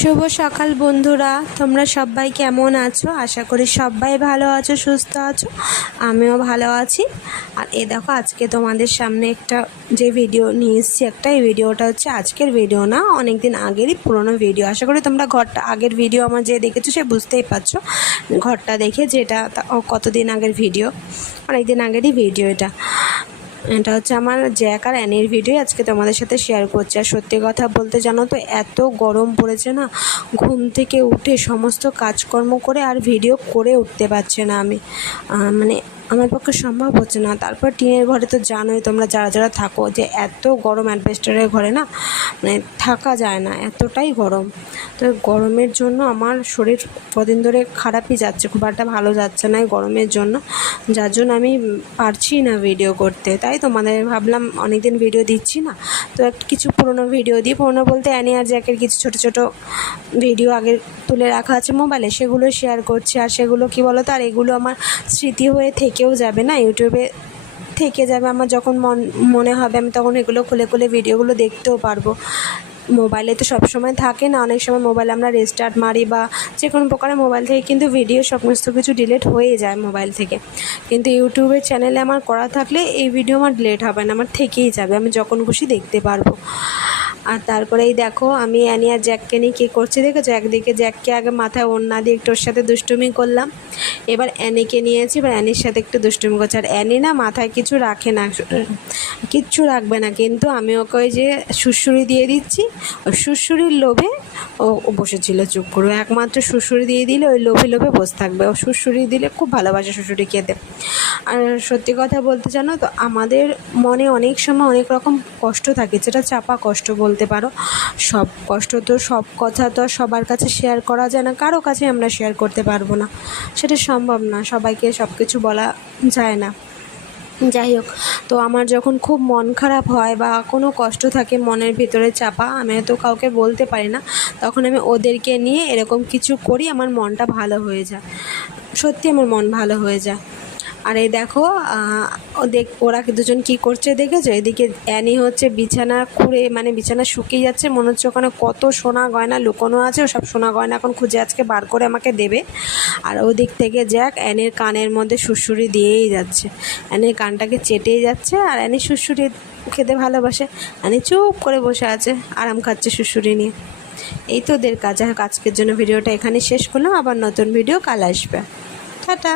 শুভ সকাল বন্ধুরা, তোমরা সবাই কেমন আছো? আশা করি সবাই ভালো আছো, সুস্থ আছো। আমিও ভালো আছি। আর দেখো, আজকে তোমাদের সামনে একটা যে ভিডিও নিয়ে এসেছি, এই ভিডিওটা হচ্ছে আজকের ভিডিও না, অনেক দিন আগেরই পুরনো ভিডিও। আশা করি তোমরা ঘরটা আগের ভিডিও আমার যে দেখেছো সে বুঝতেই পারছো ঘরটা দেখে যে এটা কতদিন আগের ভিডিও, অনেক দিন আগেরই ভিডিও। এটা হচ্ছে আমার জ্যাক আর অ্যানির ভিডিও আজকে তোমাদের সাথে শেয়ার করছি। আর সত্যি কথা বলতে জানো তো, এত গরম পড়েছে না, ঘুম থেকে উঠে সমস্ত কাজকর্ম করে আর ভিডিও করে উঠতে পারছে না আমি, মানে আমার পক্ষে সম্ভব হচ্ছে না। তারপর টিনের ঘরে তো জানোই তোমরা যারা যারা থাকো যে এত গরম, অ্যাডভেস্টারের ঘরে না মানে থাকা যায় না, এতটাই গরম। তো গরমের জন্য আমার শরীর কদিন ধরে খারাপই যাচ্ছে, খুব একটা ভালো যাচ্ছে না এই গরমের জন্য, যার জন্য আমি পারছি না ভিডিও করতে। তাই তোমাদের ভাবলাম অনেক দিন ভিডিও দিচ্ছি না, তো কিছু পুরনো ভিডিও দিই। পুরনো বলতে অ্যানি আর জ্যাকের কিছু ছোটো ছোটো ভিডিও আগে তুলে রাখা আছে মোবাইলে, সেগুলো শেয়ার করছি। আর সেগুলো কি বলো তো, আর এগুলো আমার স্মৃতি হয়ে থেকেও যাবে না, ইউটিউবে থেকে যাবে। আমার যখন মনে হবে আমি তখন এগুলো খুলে খুলে ভিডিওগুলো দেখতেও পারবো। মোবাইলে তো সবসময় থাকে না, অনেক সময় মোবাইল আমরা রেস্টার্ট মারি বা যে কোনো প্রকারের মোবাইল থেকে কিন্তু ভিডিও সমস্ত কিছু ডিলিট হয়ে যায় মোবাইল থেকে। কিন্তু ইউটিউবের চ্যানেলে আমার করা থাকলে এই ভিডিও আমার ডিলিট হবে না, আমার থেকেই যাবে, আমি যখন খুশি দেখতে পারবো। আর তারপরেই দেখো আমি অ্যানি আর জ্যাককে নিয়ে কী করছি দেখেছো। একদিকে জ্যাককে আগে মাথায় ওড়না দিয়ে একটু ওর সাথে দুষ্টুমি করলাম, এবার অ্যানিকে নিয়েছি, এবার অ্যানির সাথে একটু দুষ্টুমি করছি। আর অ্যানি না মাথায় কিছু রাখে না, কিচ্ছু রাখবে না, কিন্তু আমি ওকে ওই যে সুড়সুড়ি দিয়ে দিচ্ছি, ওই সুড়সুড়ির লোভে ও বসেছিল চুপ করে। একমাত্র সুড়সুড়ি দিয়ে দিলে ওই লোভে লোভে বসে থাকবে। ও সুড়সুড়ি দিলে খুব ভালোবাসে সুড়সুড়ি খেতে। আর সত্যি কথা বলতে জানো তো, আমাদের মনে অনেক সময় অনেক রকম কষ্ট থাকে, যেটা চাপা কষ্ট বলতে পারো। সব কষ্ট তো, সব কথা তো আর সবার কাছে শেয়ার করা যায় না, কারো কাছে আমরা শেয়ার করতে পারবো না, সেটা সম্ভব না, সবাইকে সব কিছু বলা যায় না। যাই হোক, তো আমার যখন খুব মন খারাপ হয় বা কোনো কষ্ট থাকে মনের ভিতরে চাপা, আমি তো কাউকে বলতে পারি না, তখন আমি ওদেরকে নিয়ে এরকম কিছু করি, আমার মনটা ভালো হয়ে যায়, সত্যি আমার মন ভালো হয়ে যায়। আর এই দেখো ওরা দুজন কী করছে দেখেছো। এদিকে অ্যানি হচ্ছে বিছানা খুঁড়ে, মানে বিছানা শুকিয়ে যাচ্ছে, মনে হচ্ছে ওখানে কত সোনা গয়না লুকোনো আছে, ও সব সোনা গয়না এখন খুঁজে আজকে বার করে আমাকে দেবে। আর ওদিক থেকে জ্যাক অ্যানির কানের মধ্যে সুড়সুড়ি দিয়েই যাচ্ছে, অ্যানির কানটাকে চেটেই যাচ্ছে। আর অ্যানি সুড়সুড়ি খেতে ভালোবাসে, অ্যানি চুপ করে বসে আছে, আরাম খাচ্ছে সুড়সুড়ি নিয়ে। এই তো ওদের কাজ। আজকের জন্য ভিডিওটা এখানে শেষ করলাম, আবার নতুন ভিডিও কাল আসবে। টাটা।